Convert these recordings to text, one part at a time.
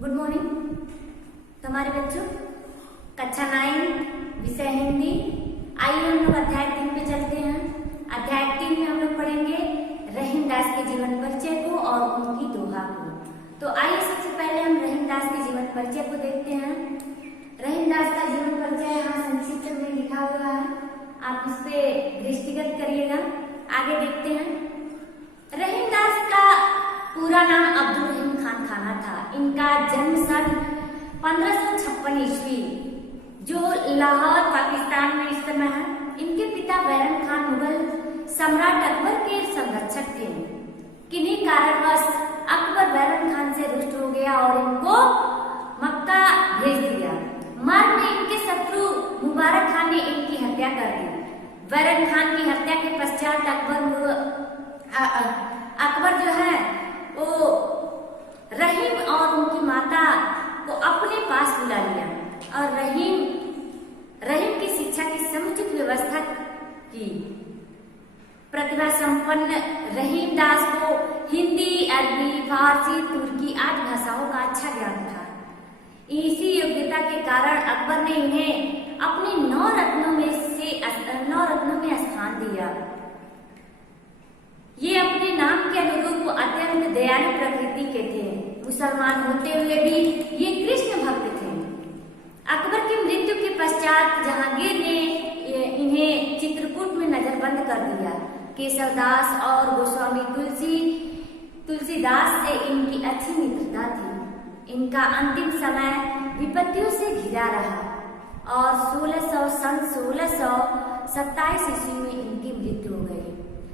Good morning. हमारे बच्चों, कक्षा 9 विषय हिंदी। आइए हम लोग अध्याय 3 पे चलते हैं। अध्याय 3 में हम लोग पढ़ेंगे रहीमदास के जीवन परिचय को और उनकी दोहा को। तो आइए सबसे पहले हम रहीमदास के जीवन परिचय को देखते हैं। रहीमदास का जीवन परिचय यहाँ संक्षिप्त में लिखा हुआ है, आप इस पे दृष्टिगत करिएगा। आगे देखते हैं। रहीमदास का पूरा नाम अब्दुल रहीम खान खाना था। इनका जन्म सन 1556 ईस्वी, जो लाहौर पाकिस्तान में इस समय है। इनके पिता बैरम खान मुगल सम्राट अकबर के संरक्षक थे। किन्हीं कारणवश अकबर बैरम खान से रुष्ट हो गया और इनको मक्का भेज दिया। मार्ग में इनके शत्रु मुबारक खान ने इनकी हत्या कर दी। बैरम खान की हत्या के पश्चात अकबर जो है वो रहीम और उनकी माता को अपने पास बुला लिया और रहीम की शिक्षा की समुचित व्यवस्था की। प्रतिभा संपन्न रहीमदास को हिंदी, अरबी, फारसी, तुर्की आदि भाषाओं का अच्छा ज्ञान था। इसी योग्यता के कारण अकबर ने इन्हें अपने 9 रत्नों में स्थान दिया। ये अपने नाम के अनुरूप अत्यंत दयालु प्रकृति के थे। मुसलमान होते हुए भी ये कृष्ण भक्त थे। अकबर की मृत्यु के पश्चात जहांगीर ने इन्हें चित्रकूट में नजरबंद कर दिया। केशवदास और गोस्वामी तुलसीदास से इनकी अच्छी मित्रता थी। इनका अंतिम समय विपत्तियों से घिरा रहा और 1627 ईस्वी में इनकी मृत्यु हो गई।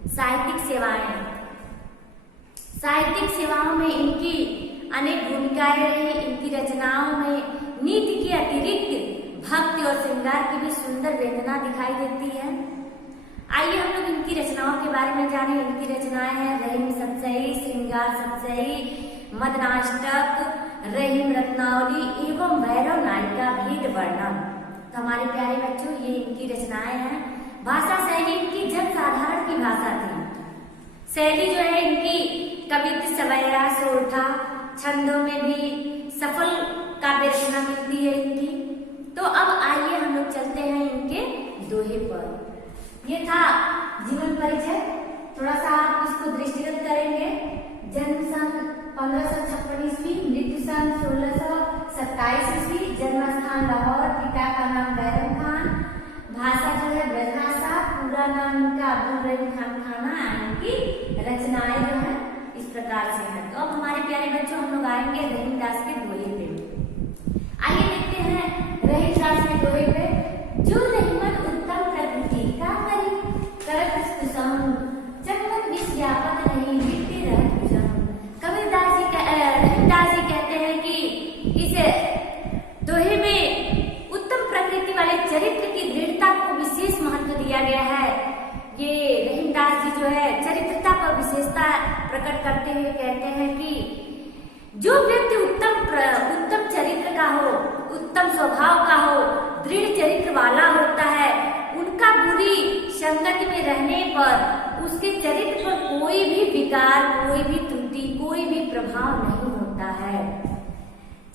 साहित्यिक सेवाओं में इनकी अनेक भूमिकाएं रही। इनकी रचनाओं में नीति के अतिरिक्त भक्ति और श्रृंगार की भी सुंदर वेदना दिखाई देती है। आइए हम लोग इनकी रचनाओं के बारे में जानें। इनकी रचनाएं हैं रहीम सतसई, श्रृंगार सतसई, मदनाष्टक, रहीम रत्नावली एवं भैरव नायिका भेद वर्णम। तो हमारे प्यारे बच्चों, ये इनकी रचनाएं हैं। भाषा शैली इनकी जनसाधारण की भाषा थी। शैली जो है इनकी कवित्व, सवैया, सोरठा, छंदों में भी सफल काव्य रचना मिलती है इनकी। तो अब आइए हम लोग चलते हैं इनके दोहे पर। ये था जीवन परिचय। थोड़ा सा आप इसको दृष्टिगत करेंगे। जन्म सन 1556 ईस्वी, मृत्यु सन 1627 ईस्वी, जन्म स्थान लाहौर, पिता का नाम बैरम खान, भाषा जो है ब्रजभाषा, पूरा नाम इनका अब्दुल रहीम खान खाना। इनकी रचनाएं जो है इस प्रकार से है। तो अब हमारे प्यारे बच्चों, हम लोग आएंगे रहीमदास के दोहे पे। आइए देखते हैं रहीमदास के दोहे पे। जो रहीमन उत्तम प्रकृति का करी करत कुसुम, चंदन विष व्यापक नहीं लिपटे रहत भुजम। कबीरदास रहीमदास जी कहते हैं कि इस दोहे में उत्तम प्रकृति वाले चरित्र की दृढ़ता को विशेष महत्व दिया गया है। ये रहीमदास जी जो है चरित्रता पर विशेषता प्रकट करते हुए कहते हैं कि जो व्यक्ति उत्तम चरित्र का हो, उत्तम स्वभाव का हो, दृढ़ चरित्र वाला होता है, उनका बुरी संगति में रहने पर उसके चरित्र पर कोई भी विकार, कोई भी त्रुटि, कोई भी प्रभाव नहीं होता है।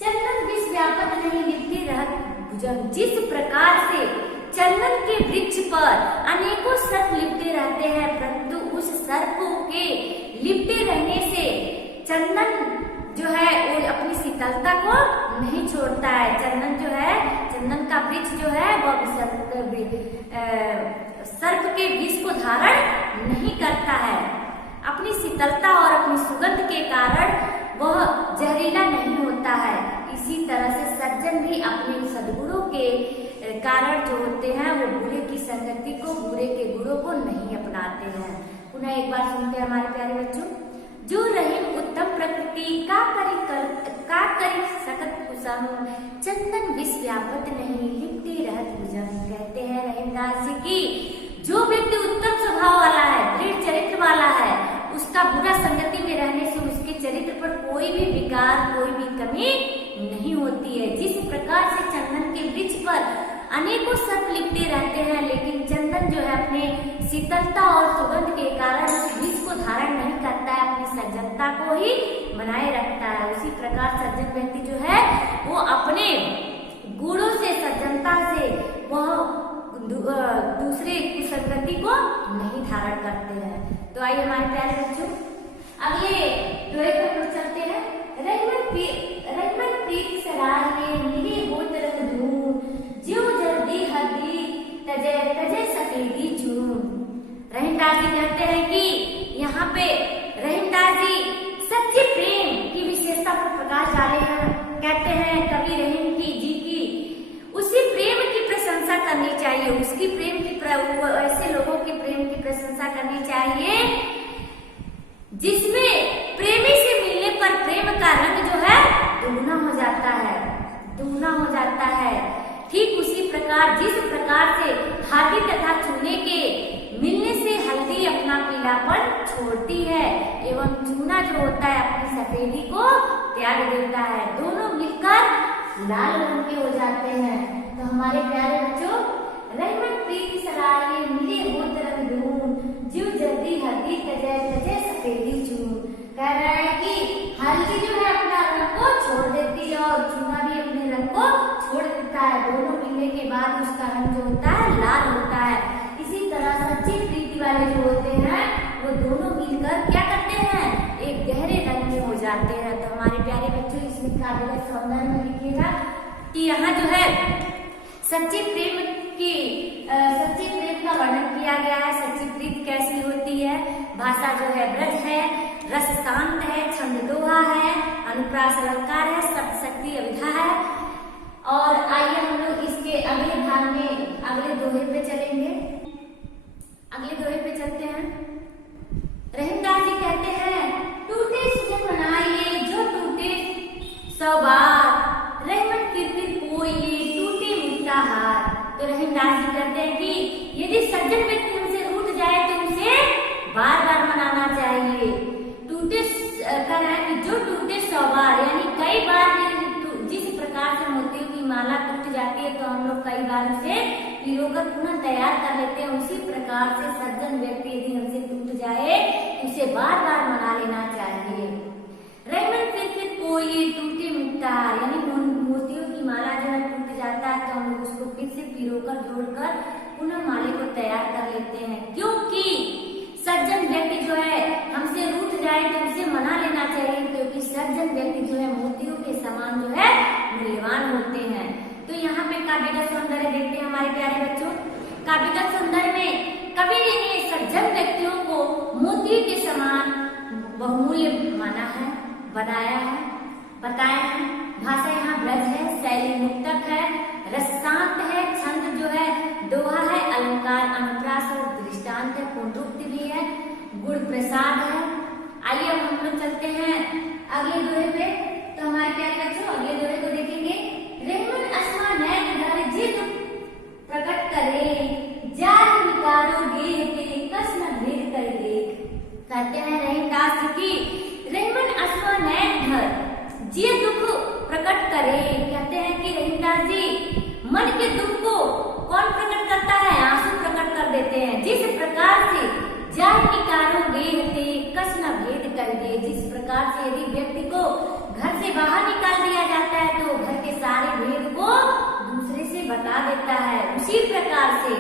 चंदन विष व्यापक नहीं लिपटे रहत भुजम। जिस प्रकार से चंदन के वृक्ष पर अनेकों सर्प लिपटे रहते हैं, परंतु उस सर्पों के लिपटे रहने से चंदन जो है वो अपनी शीतलता को नहीं छोड़ता है। चंदन का वृक्ष जो है वह सर्प के विष को धारण नहीं करता है। अपनी शीतलता और अपनी सुगंध के कारण वह जहरीला नहीं होता है। इसी तरह से सज्जन भी अपने सद्गुणों के कारण जो होते हैं वो बुरे की संगति को, बुरे के गुणों को नहीं अपनाते हैं। पुनः एक बार सुनते हैं हमारे प्यारे बच्चों। जो रहीम उत्तम प्रकृति का करी सकत कुसुम, चंदन विष व्यापक नहीं लिपटे रहत भुजम। कहते हैं रहीमदास जी की जो व्यक्ति उत्तम स्वभाव वाला है, दृढ़ चरित्र वाला है, उसका बुरा संगति में रहने से उसके चरित्र पर कोई भी विकार, कोई भी कमी नहीं होती है। जिस प्रकार से चंदन के वृक्ष पर अनेकों सर्प लिपटे रहते हैं, लेकिन चंदन जो है अपने शीतलता और सुगंध के कारण विष को धारण नहीं करता है, अपनी सज्जनता को ही बनाए रखता है। उसी प्रकार सज्जन व्यक्ति जो है वो अपने गुणों से, सज्जनता से वह दूसरे कुसंगति को नहीं धारण करते हैं। तो आइए हमारे प्यारे बच्चों अगले दोहे पर हम चलते हैं। रहीमन प्रीत सराय में मिले होत रंग धूम, ज्यों जल्दी हल्दी तजे तजे सफेदी चून। रहीमदास जी कहते हैं कि यहाँ पे रहीमदास जी सच्चे प्रेम की विशेषता पर प्रकाश डाले हैं। कहते हैं कवि रहीम जी की उसी प्रेम की प्रशंसा करनी चाहिए, उसकी प्रेम की ऐसे लोगों की प्रेम की प्रशंसा करनी चाहिए जिसमें प्रेमी से मिलने पर प्रेम का रंग जो है दुगना हो जाता है, दुगना हो जाता है। ठीक उसी प्रकार जिस प्रकार से हल्दी तथा चूने के मिलने से हल्दी अपना पीलापन छोड़ती है एवं चूना जो होता है अपनी सफेदी को त्याग देता है, दोनों मिलकर लाल रंग के हो जाते हैं। तो हमारे प्यारे बच्चों रहीमन प्रीत सराय मिले होत रंग धूम, ज्यों जल्दी हल्दी तजे तजे सफेदी चून। कह रहा है कि हल्दी जो है अपना रंग को छोड़ देती है और चूना भी अपने रंग को छोड़ देता है, दोनों मिलने के बाद उसका रंग जो होता है लाल होता है। इसी तरह सच्ची प्रीति वाले जो होते हैं वो दोनों मिलकर क्या करते हैं, एक गहरे रंग में हो जाते हैं। तो हमारे प्यारे बच्चों इसमें काबिलियत सौंदर्य में लिखिएगा कि यहाँ जो है सच्चे प्रेम का वर्णन किया गया है। सच्ची प्रीति कैसी होती है, भाषा जो है ब्रज है, रस शांत है, छंद दोहा है, अनुप्रास अलंकार है, शब्द शक्ति अभिधा है। और आइए हम लोग इसके अगले भाग में अगले दोहे पे चलेंगे। अगले दोहे पे चलते हैं। रहीमदास जी कहते हैं टूटे सुजन बनाइए जो टूटे 100 बार, रहीमन फिर कोई टूटे मिलता हार। तो रहीमदास जी कहते हैं कि यदि सज्जन व्यक्ति हमसे रूठ जाए तो उसे बार बार मनाना चाहिए। टूटे कह रहा है कि जो टूटे 100 बार, यानी कई बार जिस प्रकार से मोतियों की माला टूट जाती है तो हम लोग कई बार उसे पिरोकर पुनः तैयार कर लेते हैं, उसी प्रकार से सज्जन व्यक्ति यदि हमसे टूट जाए तो उसे बार बार मना लेना चाहिए। रहीमन फिर कोई टूटे मिट्टार, यानी मोतियों की माला जो है टूट जाता है तो हम लोग उसको फिर से पिरोकर जोड़कर पुनः माले को तैयार कर लेते हैं, क्योंकि सज्जन व्यक्ति जो है हमसे रूठ जाए तो उसे मना लेना चाहिए, क्योंकि सज्जन व्यक्ति जो है मोतियों के समान जो है मूल्यवान होते हैं। तो यहाँ पे काव्यगत सौंदर्य देखते हैं हमारे प्यारे बच्चों। काव्यगत सौंदर्य में कवि ने सज्जन व्यक्तियों को मोती के समान बहुमूल्य माना है, बनाया है, बताया है। भाषा यहाँ ब्रज है, शैली मुक्तक है, रस शांत है, छंद जो है दोहा है, अलंकार अनुप्रास और दृष्टांत है, पुनरुक्ति भी है, गुण प्रसाद है। आइए अब हम लोग चलते हैं अगले दोहे पे। तो हमारे प्यारे बच्चों अगले दोहे को देखेंगे। रहीमन अस्मा नैन घर जिद प्रकट करे, जार विकारो गेह के कस न भेद कर देख। कहते हैं रहीमदास जी की रहीमन अस्मा नैन घर जे दुख प्रकट करे। कहते हैं कि रहीमदास जी मन के दुख को कौन प्रकट करता है, आंसू प्रकट कर देते हैं। जिस प्रकार से जार विकारो गेह के कस न भेद कर दे, जिस प्रकार से यदि व्यक्ति को घर से बाहर निकाल दिया जाता है तो घर के सारे भेद को दूसरे से बता देता है, उसी प्रकार से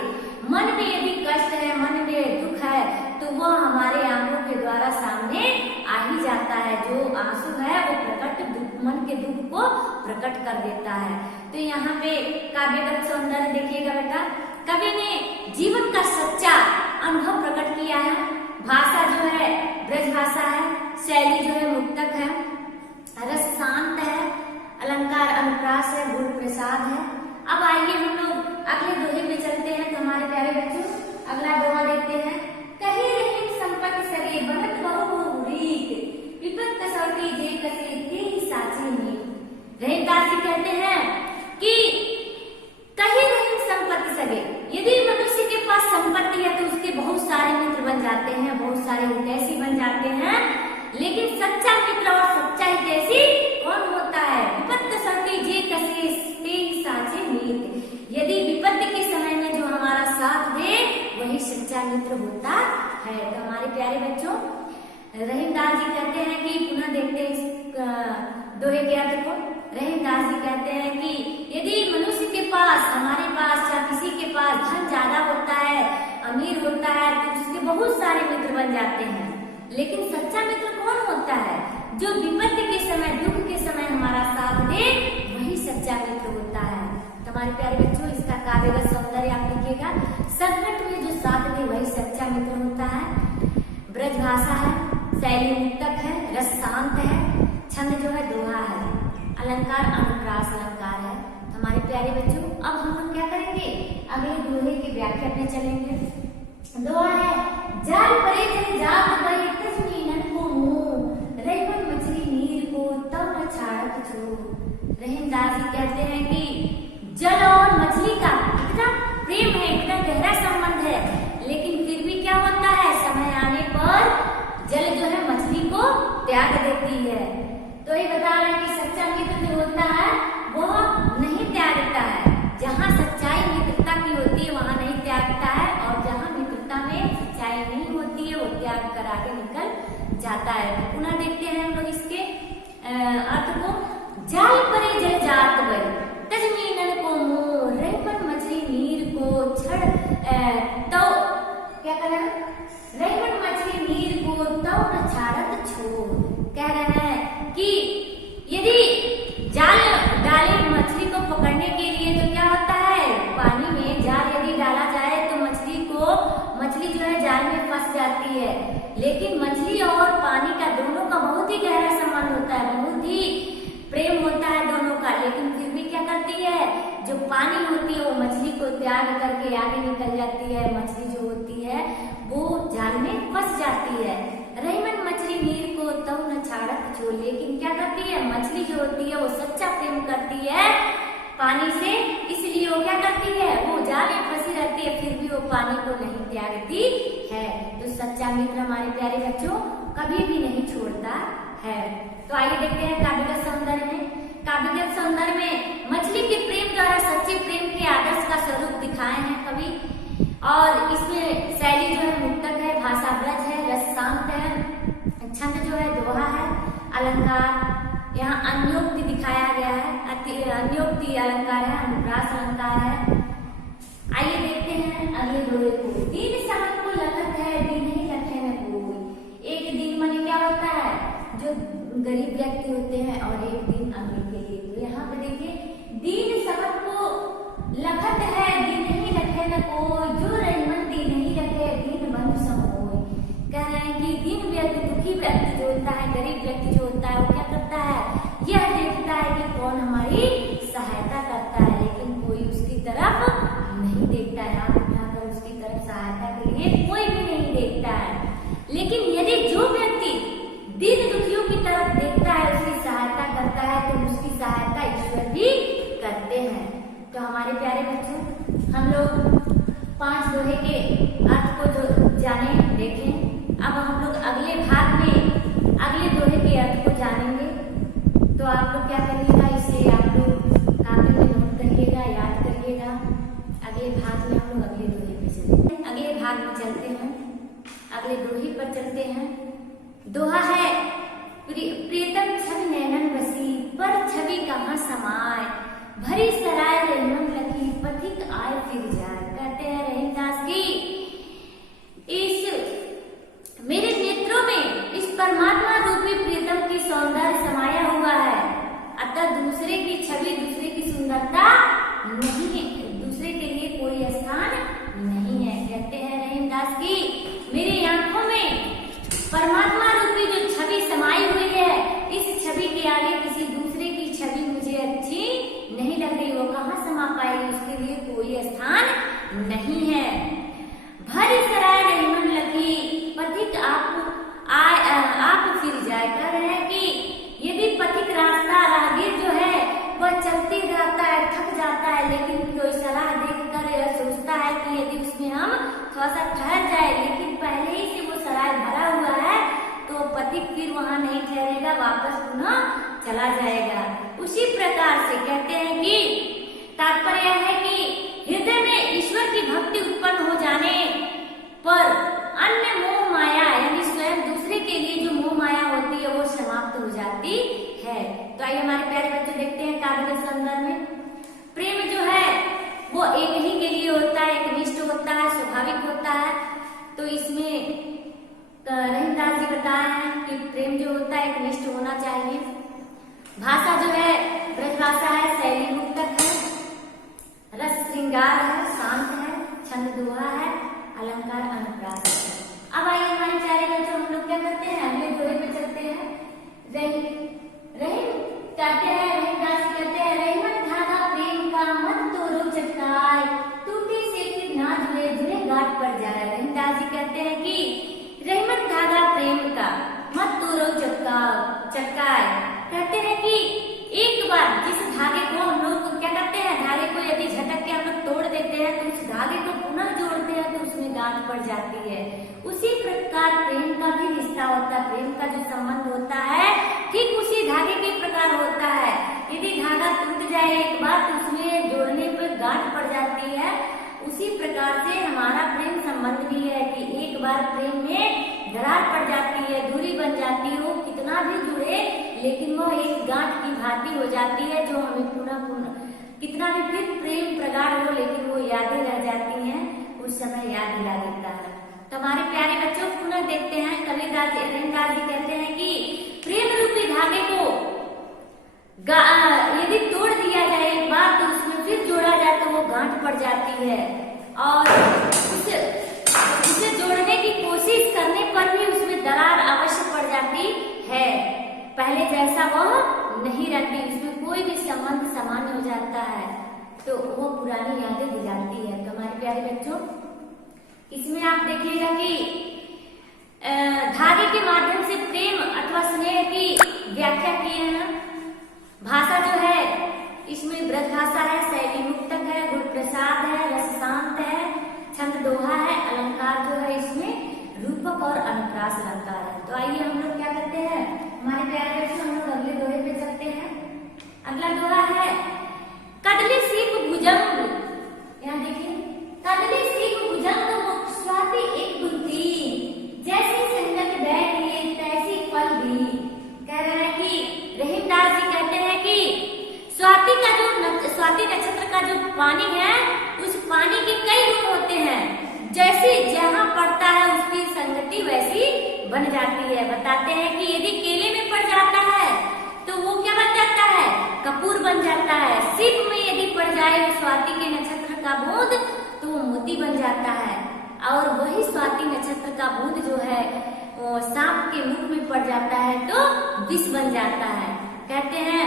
मन में यदि कष्ट है, मन में दुख है तो वह हमारे आंखों के द्वारा सामने आ ही जाता है। जो आंसू है वो मन के दुख को प्रकट कर देता है। तो यहाँ पे काव्यगत सौंदर्य देखिएगा बेटा, कवि ने जीवन का सच्चा अनुभव प्रकट किया है। भाषा जो है ब्रज भाषा है, शैली जो है मुक्तक है, रस शांत है, अलंकार अनुप्रास है, गुण प्रसाद है। अब आइए हम लोग अगले दोहे पे चलते हैं। तो हमारे प्यारे बच्चों अगला दोहा देखते हैं। कहे रहे संपत्ति सगे बनत बहु रीत, विपत कसौटी जे कसे ते ही साची मीत। रहीमदास जी कहते हैं कि कहे रहे संपत्ति सगे, यदि मनुष्य के पास संपत्ति है तो उसके बहुत सारे मित्र बन जाते हैं, बहुत सारे हितैषी बन जाते हैं, लेकिन सच्चा मित्र और सच्चा हितैषी कौन होता है? विपत कसौटी जे कसे ते ही साची मीत। यदि विपत्ति के समय में जो हमारा साथ दे वही सच्चा मित्र होता है। तो हमारे प्यारे बच्चों रहीमदास जी कहते हैं कि पुनः देखते हैं दोहे के अर्थ को रहीमदास जी कहते हैं कि यदि मनुष्य के पास, हमारे पास या किसी के पास धन ज्यादा होता है, अमीर होता है, तो उसके बहुत सारे मित्र बन जाते हैं, लेकिन सच्चा मित्र कौन होता है? जो विपत्ति के समय, दुख के समय हमारा साथ दे, वही सच्चा मित्र होता है। तो हमारे प्यारे बच्चों, इसका काव्यगत सौंदर्य आप लिखिएगा, संकट में जो साथ दे वही सच्चा मित्र होता है। ब्रज भाषा है, शैली मुक्तक है, रस शांत है, छंद जो है दोहा है, अलंकार अनुप्रास अलंकार है। हमारे प्यारे बच्चों, अब हम लोग क्या करेंगे? अगले दोहे की व्याख्या पे चलेंगे। दोहा है, जाल परे जल जात बई तजमीनन को मुंह, रहीमन मछली नीर को तब न छाड़त छो। रहीमदास जी कहते हैं कि जल और मछली का इतना प्रेम है, इतना गहरा संबंध है, लेकिन फिर भी क्या होता है, समय आने पर जल जो है मछली को त्याग देती है। तो ये बता रहे हैं कि सच्चा मित्र जो होता है वो नहीं त्यागता है। जहाँ सच्चाई मित्रता की होती है वहाँ नहीं त्यागता है, और जहाँ मित्रता में सच्चाई नहीं होती है वो त्याग कर आगे निकल जाता है। तो पुनः देखते हैं हम लोग इसके अर्थ को। जाल परे जल जात बई तजमीनन को मोह, रहीमन मछली नीर को छड़ तो क्या कह रहे हैं, रहीमन मछली नीर को तो न छाड़त छोड़। कह रहे हैं कि यदि जाल डाले मछली को पकड़ने के लिए तो क्या होता है, पानी में जाल यदि डाला जाए तो मछली जो है जाल में फंस जाती है, लेकिन मछली और पानी का दोनों का बहुत ही गहरा संबंध होता है, बहुत ही प्रेम होता है दोनों का, लेकिन फिर भी क्या करती है, जो पानी होती है वो मछली को त्याग करके आगे निकल जाती है। मछली जो होती है वो जाल में फंस जाती है। रहीमन मछली नीर को तब न छाड़त छो, लेकिन क्या करती है, मछली जो होती है वो सच्चा प्रेम करती है पानी से, इसलिए वो क्या करती है, वो जाल में फंसी रहती है, फिर भी वो पानी को नहीं त्यागती है। तो सच्चा मित्र हमारे प्यारे बच्चों कभी भी नहीं छोड़ता है। तो आइए देखते हैं काव्यगत सौंदर्य में। काव्यगत सौंदर्य में मछली के प्रेम द्वारा सच्चे प्रेम के आदर्श का स्वरूप दिखाए हैं कवि, और इसमें शैली जो है मुक्तक है, भाषा ब्रज है, रस शांत है, छंद जो है दोहा है, अलंकार यहाँ अन्योक्ति दिखाया गया है, अन्योक्ति अलंकार है, अनुप्रास अलंकार है। आइए देखते हैं अगले दोहे को। दिन सहन को लखत है, दिन ही लखे न कोई। एक दिन माने क्या होता है, जो गरीब व्यक्ति होते हैं, और एक दिन अमीर के लिए। तो यहाँ पे देखिए, दिन सहन को लखत है, दिन ही लखे न कोई, जो रहीमन दिन ही लखे दिन बंधु सम होय। कह रहे हैं कि दिन व्यक्ति, दुखी व्यक्ति जो होता है, गरीब व्यक्ति जो होता है, वो क्या करता है, यह देखता है कि कौन हमारी सहायता करता है, लेकिन कोई उसकी तरफ नहीं देखता है। आप उठाकर उसकी तरफ सहायता के लिए कोई भी नहीं देखता है। लेकिन यदि जो व्यक्ति दीन दुखियों की तरफ देखता है, उसकी सहायता करता है, तो उसकी सहायता ईश्वर भी करते हैं। तो हमारे प्यारे बच्चों, हम लोग 5 दोहे के अर्थ को जो जाने देखें। अब हम लोग अगले भाग में अगले दोहे के अर्थ को जानेंगे। तो आप लोग क्या करिएगा, इसे आप लोग कापी में नोट करिएगा, याद करिएगा। अगले भाग में हम लोग अगले दोहे पे चलेंगे। अगले भाग में चलते हैं, अगले दोहे पर चलते हैं। दोहा है, प्रियतम छवि नैनन बसी, पर छवि कहाँ समाए, भरी सराय रहीमन लखी, पथिक आए फिर जाए। कहते हैं रहीमदास की, इस मेरे नेत्रों में इस परमात्मा रूपी प्रियतम की सौंदर्य समाया हुआ है, अतः दूसरे की छवि, दूसरे की सुंदरता नहीं है, दूसरे के लिए कोई स्थान नहीं है। कहते हैं रहीमदास की, मेरी आंखों में परमात्मा रूपी जो छवि समाई हुई है, इस छवि के आगे किसी दूसरे की छवि मुझे अच्छी नहीं लग रही, वो कहाँ समा पाएगी, उसके लिए कोई स्थान नहीं है। भरी सराय रहीमन लगी, पथिक आप फिर जाए। कह रहे हैं कि यदि पथिक रास्ता राहगीर जो है वह चलते रहता है, थक जाता है, लेकिन कोई सलाह देखकर यह सोचता है कि यदि उसमें हम थोड़ा सा ठहर जाए, लेकिन पहले ही से वो सराय भरा हुआ है, तो पथिक फिर वहां नहीं ठहरेगा, वापस पुनः चला जाएगा। उसी प्रकार से कहते हैं कि तात्पर्य है कि हृदय में ईश्वर की भक्ति उत्पन्न हो जाने पर अन्य मोह माया, यानी स्वयं दूसरे के लिए जो मोह माया होती है वो समाप्त हो जाती तो आइए हमारे प्यारे बच्चे देखते हैं काव्य के सौंदर्य में। प्रेम जो है वो एक ही के लिए होता है, एकनिष्ठ होता है, स्वाभाविक होता है। तो इसमें रहीमदास जी बताए हैं कि प्रेम जो होता है एकनिष्ठ होना चाहिए। भाषा जो है ब्रज भाषा है, शैली मुक्तक है, रस श्रृंगार है, शांत है, छंद दोहा है, अलंकार अनुप्रास है। अब आइए हमारे प्यारे बच्चों, हम लोग क्या करते हैं, अगले दोहे पे चलते हैं। रहीम कहते हैं, रहीमदास कहते हैं, रहीमत धागा प्रेम का मत तोड़ो चटकाए, टूटे से फिर ना जुड़े जुड़े गांठ पड़ जाए। रहीमदास जी कहते हैं कि रहीमत धागा प्रेम का मत तोड़ो चटकाए। कहते हैं कि एक बार जिस धागे को हम लोग क्या करते हैं, धागे को यदि झटक के हम लोग तोड़ देते हैं तो उस धागे को पुनः जोड़ते हैं तो उसमें गांठ पड़ जाती है। उसी प्रकार प्रेम का भी रिश्ता होता है, प्रेम का जो संबंध होता है ठीक उसी धागे के प्रकार होता है। यदि धागा टूट जाए एक बार तो उसमें जोड़ने पर गांठ पड़ जाती है। उसी प्रकार से हमारा प्रेम संबंध भी है कि एक बार प्रेम में दरार पड़ जाती है, दूरी बन जाती है, वो कितना भी जुड़े लेकिन वो एक गांठ की भांति हो जाती है जो हमें पुनः कितना भी फिर प्रेम प्रगाढ़ हो लेकिन वो यादें रह जाती हैं, उस समय याद दिला देता है। तो हमारे प्यारे बच्चों पुनः देखते हैं, कबीरदास जी कहते हैं कि प्रेम रूपी धागे को यदि तोड़ दिया जाए एक बार तो उसमें फिर जोड़ा जाए तो वो गांठ पड़ जाती है और उसे जोड़ने की कोशिश करने पर भी उसमें दरार अवश्य पड़ जाती है। पहले जैसा वह नहीं रहती, उसमें कोई भी संबंध सामान्य हो जाता है तो वो पुरानी यादें दिलाती है। तो हमारे प्यारे बच्चों इसमें आप देखिएगा कि धागे के माध्यम से प्रेम अथवा स्नेह की व्याख्या किए हैं। भाषा जो है इसमें ब्रज भाषा है, शैली मुक्तक है, गुण प्रसाद है, रस शांत है, छंद दोहा है, अलंकार जो है इसमें रूपक और अनुप्रास अलंकार है। तो आइए हम लोग क्या करते हैं, हमारे प्यारे बच्चों हम लोग अगले दोहे पे चलते हैं। अगला दोहा है कदली सीप भुजंग। यहाँ देखिए, कदली सीप भुजंग मुख स्वाति एक बुद्धि, जैसी संगत बैठ लिए तैसी फल भी। कह रहे हैं कि रहीमदास जी कहते हैं कि स्वाति नक्षत्र का जो पानी है उस पानी के कई गुण होते हैं, जैसे जहाँ पड़ता है उसकी संगति वैसी बन जाती है। बताते हैं कि यदि केले में पड़ जाता है तो वो क्या बन जाता है, कपूर बन जाता है। सीप में यदि पड़ जाए स्वाति के नक्षत्र का बूंद तो वो मोती बन जाता है, और वही स्वाति नक्षत्र का बूंद जो है वो सांप के मुख में पड़ जाता है तो विष बन जाता है। कहते हैं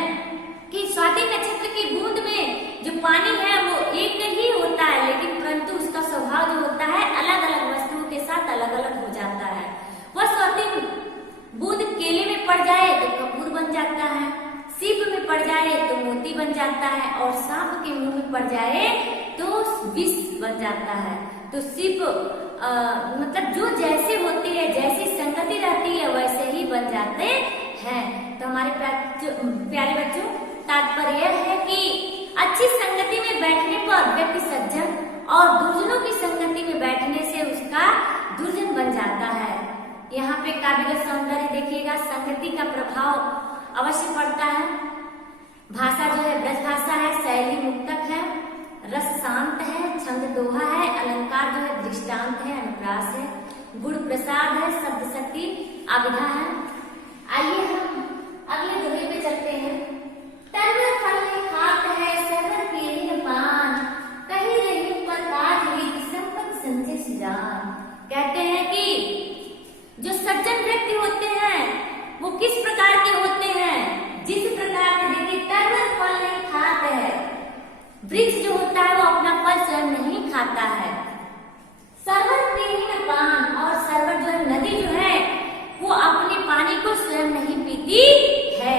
कि स्वाति नक्षत्र की बूंद में जो पानी है वो एक ही होता है, लेकिन परंतु उसका स्वभाव जो होता है अलग अलग वस्तुओं के साथ अलग अलग हो जाता है। वह स्वाति बूंद केले में पड़ जाए तो कपूर बन जाता है, सीप में पड़ जाए तो मोती बन जाता है, और सांप के मुंह में पड़ जाए तो विष बन जाता है। तो सीप मतलब जो जैसे होती है, जैसी संगति रहती है वैसे ही बन जाते हैं। तो हमारे प्यारे बच्चों तात्पर्य यह है कि अच्छी संगति में बैठने पर व्यक्ति सज्जन और दुर्जनों की संगति में बैठने से उसका दुर्जन बन जाता है। यहाँ पे काबिल सौंदर्य देखिएगा, संगति का प्रभाव अवश्य पड़ता है। भाषा जो है ब्रज भाषा है, शैली मुक्तक है, रस शांत है, छंद दोहा है, अलंकार जो है दृष्टांत है, अनुप्रास है, गुण प्रसाद है, शब्द शक्ति अविधा है। आइए हम अगले दोहे पे चलते हैं। तन्व फल खात है सरल पीरिन पान, कहीं रही पर काज रीत संपत संचय सुजान। कहते हैं कि जो सज्जन व्यक्ति होते हैं वो किस प्रकार के होते हैं, जिस प्रकार के देखिए तन्व फल नहीं खाते हैं, वृक्ष जो होता है वो अपना फल स्वयं नहीं खाता है। सरवर पीरिन पान, और सरवर जो है नदी जो है वो अपने पानी को स्वयं नहीं पीती है,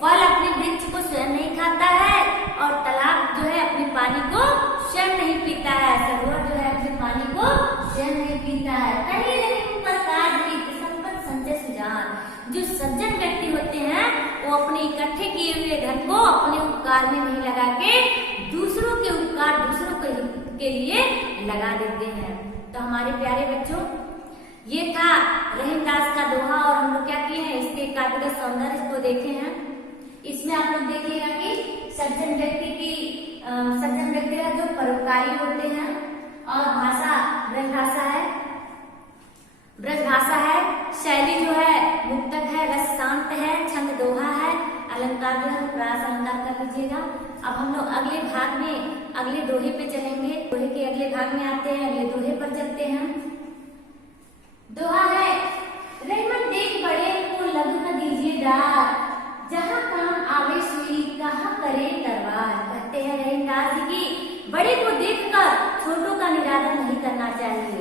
फल अपने वृक्ष को स्वयं नहीं खाता है, और तालाब जो है अपने पानी को स्वयं नहीं पीता है, सरोवर जो है अपने पानी को स्वयं नहीं पीता है। कहीं रही पर काज रीत संपत संचय सुजान। जो सज्जन व्यक्ति होते हैं वो अपने इकट्ठे किए हुए धन को अपने उपकार में नहीं लगा के दूसरों के उपकार दूसरों के लिए लगा देते हैं। तो हमारे प्यारे बच्चों ये था रहीमदास का दोहा, और हम लोग क्या किए हैं इसके काव्य का सौंदर्य को देखे हैं। इसमें इसमें आप लोग देखिएगा कि सज्जन व्यक्ति का जो परोपकारी होते हैं, और भाषा ब्रज भाषा है, शैली जो है मुक्तक है, रस शांत है, छंद दोहा है, अलंकार जो है प्रास अलंकार कर लीजिएगा। अब हम लोग अगले भाग में अगले दोहे पे चलेंगे। दोहे के अगले भाग में आते हैं, अगले दोहे पर चलते हैं। दोहा है, रहमत देख बड़े को लग न दीजिए डार, जहाँ काम आवे सुई कहाँ करे तरवार। कहते हैं रहीमदास जी की बड़े को देखकर छोटों का निरादर नहीं करना चाहिए,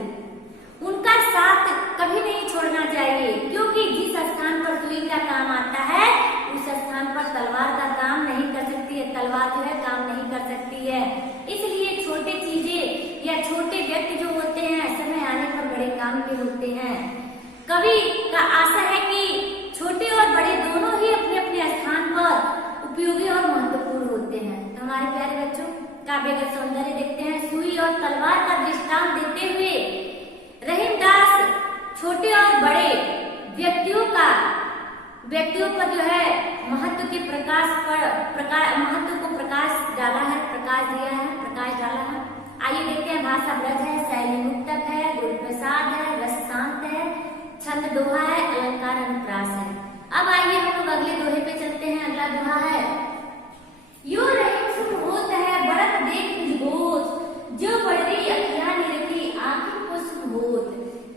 उनका साथ कभी नहीं छोड़ना चाहिए, क्योंकि जिस स्थान पर सुई का काम आता है उस स्थान पर तलवार का काम नहीं कर सकती है, तलवार जो है काम नहीं कर सकती है। इसलिए छोटे चीजें या छोटे व्यक्ति जो होते हैं समय आने पर बड़े काम के होते हैं। कवि का आशा है कि छोटे और बड़े दोनों ही अपने अपने स्थान पर उपयोगी और महत्वपूर्ण होते हैं। हमारे प्यारे बच्चों, काव्य का सौंदर्य देखते हैं। सुई और तलवार का दृष्टांत देते हुए रहीमदास छोटे और बड़े व्यक्तियों पर जो है महत्व को प्रकाश डाला है। आइए देखते हैं। भाषा ब्रज है, शैली मुक्तक है, गुरु प्रसाद है, रस शांत है, छंद दोहा है, अलंकार अनुप्रास है। अब आइए हम लोग अगले दोहे पे चलते हैं। अगला दोहा है, यो रहीम सुख होत है बढ़त देख निज गोद, जो बड़ी अखियां निरखी आंखों को सुख होत।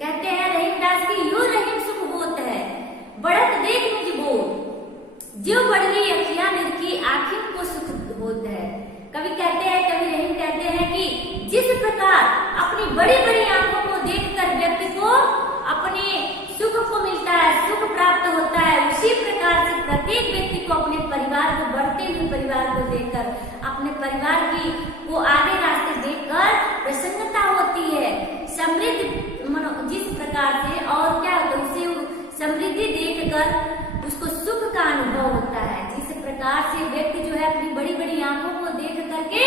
कहते हैं रहीमदास की यो रहीम सुख होत है बढ़त देख निज गोद, जो बड़ी अखियां निरखी आंखों को सुख होत है। कवि रहीम कहते हैं कि जिस प्रकार अपनी बड़ी बड़ी आंखों को देखकर व्यक्ति को अपने सुख को मिलता है, सुख प्राप्त होता है, उसी प्रकार से प्रत्येक व्यक्ति को अपने परिवार को, बढ़ते हुए परिवार को देखकर, अपने परिवार की को आगे रास्ते देखकर प्रसन्नता होती है। समृद्ध जिस प्रकार से और क्या होता है, उसे समृद्धि देखकर उसको सुख का अनुभव होता है। जिस प्रकार से व्यक्ति जो है अपनी बड़ी बड़ी आंखों को देख करके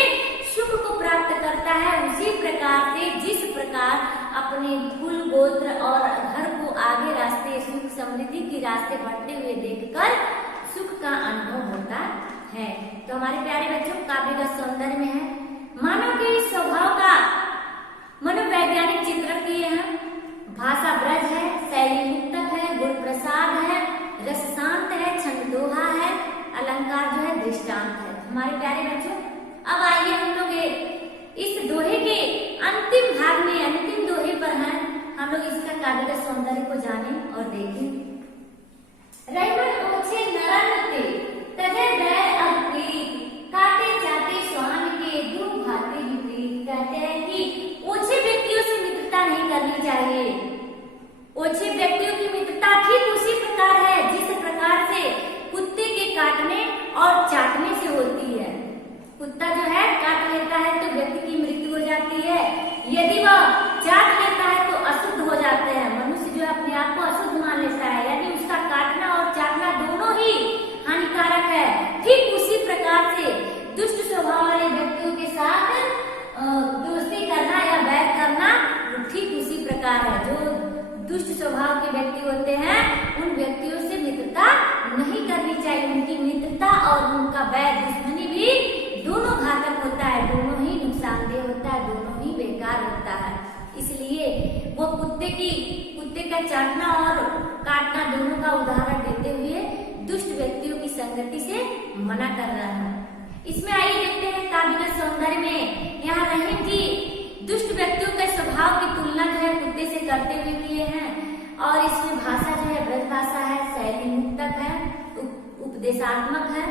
सुख को प्राप्त करता है, उसी प्रकार से जिस प्रकार अपने कुल गोत्र और घर को आगे रास्ते सुख समृद्धि के रास्ते बढ़ते हुए देखकर सुख का अनुभव होता है। तो हमारे प्यारे बच्चों, काव्य का सौंदर्य में है मानव के स्वभाव का मनोवैज्ञानिक चित्रण किए हैं। भाषा ब्रज है, शैली मुक्तक है, गुरु प्रसाद है, रस शांत है, छंद दोहा है, अलंकार जो है दृष्टांत है। हमारे प्यारे बच्चों, अब आइए हम लोग इस दोहे के अंतिम भाग में, अंतिम दोहे पर हैं, हम लोग इसका काव्य का सौंदर्य को जाने और देखें। रहीमन ओछे नरन ते तजे बैर अप्रीत, काटे चाटे स्वान के दू भाते विपरीत। कहते हैं कि ओछे व्यक्तियों से मित्रता नहीं करनी चाहिए। ओछे व्यक्तियों की मित्रता ठीक उसी प्रकार है जिस प्रकार से कुत्ते के काटने और चाटने से होती है। कुत्ता जो है काट लेता है तो व्यक्ति की मृत्यु हो जाती है, यदि वह चाट लेता है तो अशुद्ध हो जाते हैं। मनुष्य जो अपने आप को अशुद्ध मान लेता है, यानी उसका काटना और चाटना दोनों ही हानिकारक है। ठीक उसी प्रकार से दुष्ट स्वभाव वाले व्यक्तियों के साथ दोस्ती करना या बैर करना ठीक उसी प्रकार है। जो दुष्ट स्वभाव के व्यक्ति होते हैं उन व्यक्तियों से मित्रता नहीं करनी चाहिए। उनकी मित्रता और उनका बैर दुश्मनी भी दोनों घातक होता है, दोनों ही नुकसानदेह होता है, दोनों ही बेकार होता है। इसलिए वो कुत्ते का चाटना और काटना दोनों का उदाहरण देते हुए दुष्ट व्यक्तियों की संगति से मना कर रहा है। इसमें आइए देखते हैं काव्य के सौंदर्य में। यहाँ रहीम जी दुष्ट व्यक्तियों के स्वभाव की तुलना जो है कुत्ते से करते हुए किए हैं, और इसमें भाषा जो है ब्रज भाषा है, शैली मुक्तक है, उपदेशात्मक है,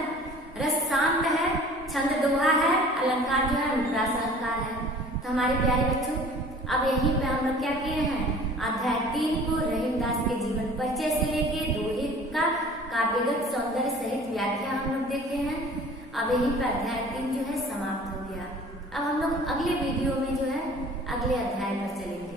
रस शांत है, छंद दोहा है, अलंकार जो है अनुप्रास अलंकार है। तो हमारे प्यारे बच्चों, अब यहीं पे हम लोग क्या किए हैं, अध्याय 3 को रहीमदास के जीवन परिचय से लेके दोहे का काव्यगत सौंदर्य सहित व्याख्या हम लोग देखे हैं। अब यहीं पर अध्याय 3 जो है समाप्त हो गया। अब हम लोग अगले वीडियो में जो है अगले अध्याय पर चलेंगे।